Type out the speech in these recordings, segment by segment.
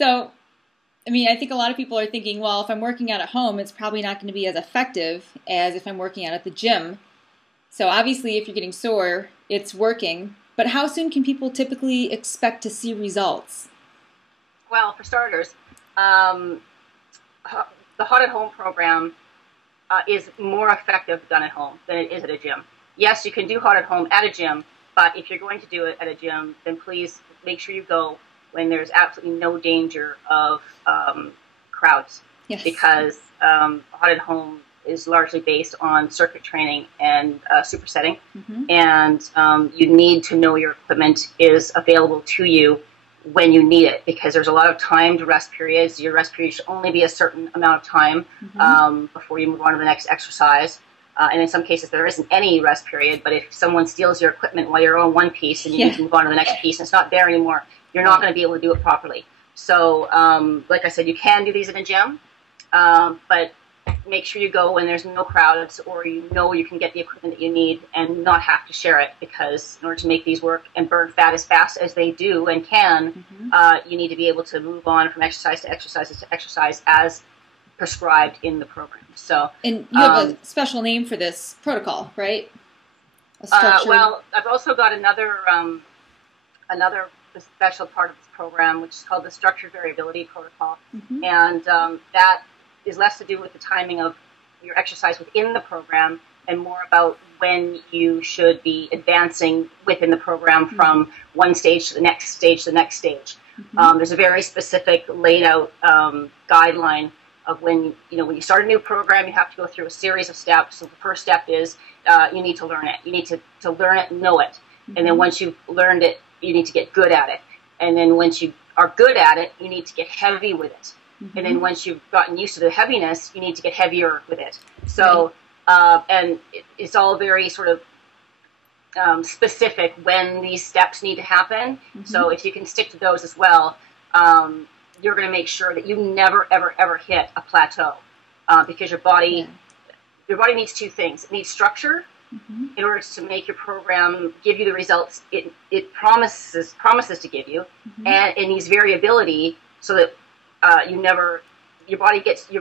So, I mean, I think a lot of people are thinking, well, if I'm working out at home, it's probably not going to be as effective as if I'm working out at the gym. So obviously, if you're getting sore, it's working. But how soon can people typically expect to see results? Well, for starters, the Hot at Home program is more effective done at home than it is at a gym. Yes, you can do Hot at Home at a gym, but if you're going to do it at a gym, then please make sure you go when there's absolutely no danger of crowds. Yes. Because Hot at Home is largely based on circuit training and supersetting, and you need to know your equipment is available to you when you need it, because there's a lot of timed rest periods. Your rest period should only be a certain amount of time before you move on to the next exercise. And in some cases, there isn't any rest period, but if someone steals your equipment while you're on one piece and you need to move on to the next piece and it's not there anymore, you're not going to be able to do it properly. So, like I said, you can do these in a gym, but make sure you go when there's no crowds, or you know you can get the equipment that you need and not have to share it, because in order to make these work and burn fat as fast as they do and can, you need to be able to move on from exercise to exercise to exercise as prescribed in the program. So, and you have a special name for this protocol, right? Well, I've also got another special part of this program, which is called the Structured Variability Protocol, and that is less to do with the timing of your exercise within the program and more about when you should be advancing within the program from one stage to the next stage to the next stage. There's a very specific laid out guideline of when you start a new program, you have to go through a series of steps. So the first step is you need to learn it. You need to learn it and know it. And then once you've learned it, you need to get good at it. And then once you are good at it, you need to get heavy with it. And then once you've gotten used to the heaviness, you need to get heavier with it. So, and it's all very sort of specific when these steps need to happen. So if you can stick to those as well, you're going to make sure that you never, ever, ever hit a plateau, because your body needs two things. It needs structure in order to make your program give you the results it promises to give you, and it needs variability so that your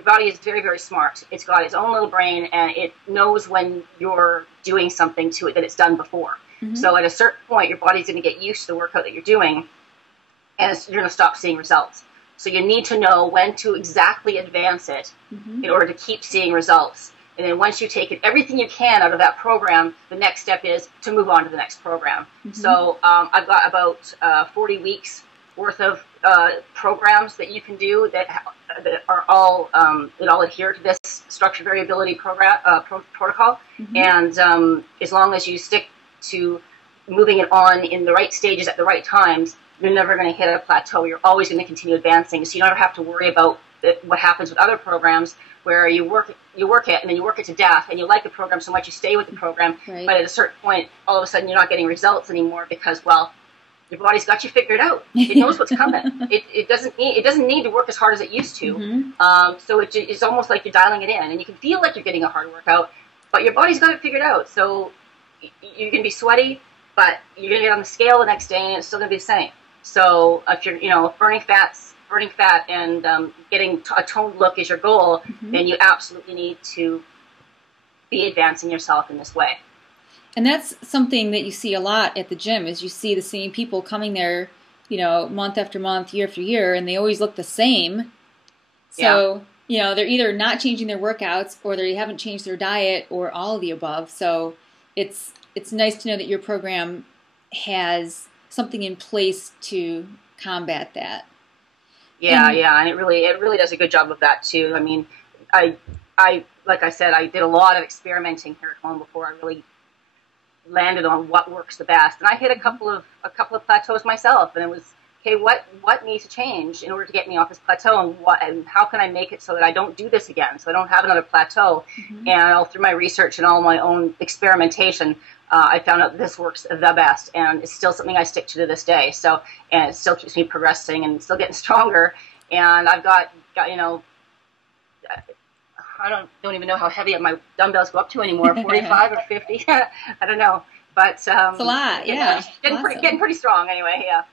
body is very, very smart. It's got its own little brain, and it knows when you're doing something to it that it's done before. So at a certain point, your body's going to get used to the workout that you're doing, and you're going to stop seeing results. So you need to know when to exactly advance it in order to keep seeing results. And then once you take everything you can out of that program, the next step is to move on to the next program. So I've got about 40 weeks worth of programs that you can do that are all that all adhere to this structured variability protocol. And as long as you stick to moving it on in the right stages at the right times, you're never going to hit a plateau. You're always going to continue advancing. So you never have to worry about what happens with other programs where you work it and then you work it to death, and you like the program so much you stay with the program. But at a certain point, all of a sudden, you're not getting results anymore because, well, your body's got you figured out. It knows what's coming. It doesn't need to work as hard as it used to. So it's almost like you're dialing it in, and you can feel like you're getting a hard workout, but your body's got it figured out. So you can be sweaty, but you're going to get on the scale the next day, and it's still going to be the same. So if you're burning fat and getting a toned look is your goal, then you absolutely need to be advancing yourself in this way. And that's something that you see a lot at the gym, is you see the same people coming there, month after month, year after year, and they always look the same. So, they're either not changing their workouts, or they haven't changed their diet, or all of the above. So it's nice to know that your program has something in place to combat that. And it really does a good job of that too. I mean, I like I said, I did a lot of experimenting here at home before I really landed on what works the best. And I hit a couple of plateaus myself, and it was, okay, what needs to change in order to get me off this plateau, and how can I make it so that I don't do this again, so I don't have another plateau. And all through my research and all my own experimentation, I found out this works the best, and it's still something I stick to this day. So, and it still keeps me progressing and still getting stronger. And I've got I don't even know how heavy my dumbbells go up to anymore, 45 or 50. I don't know, but it's a lot. Getting pretty strong anyway. Yeah.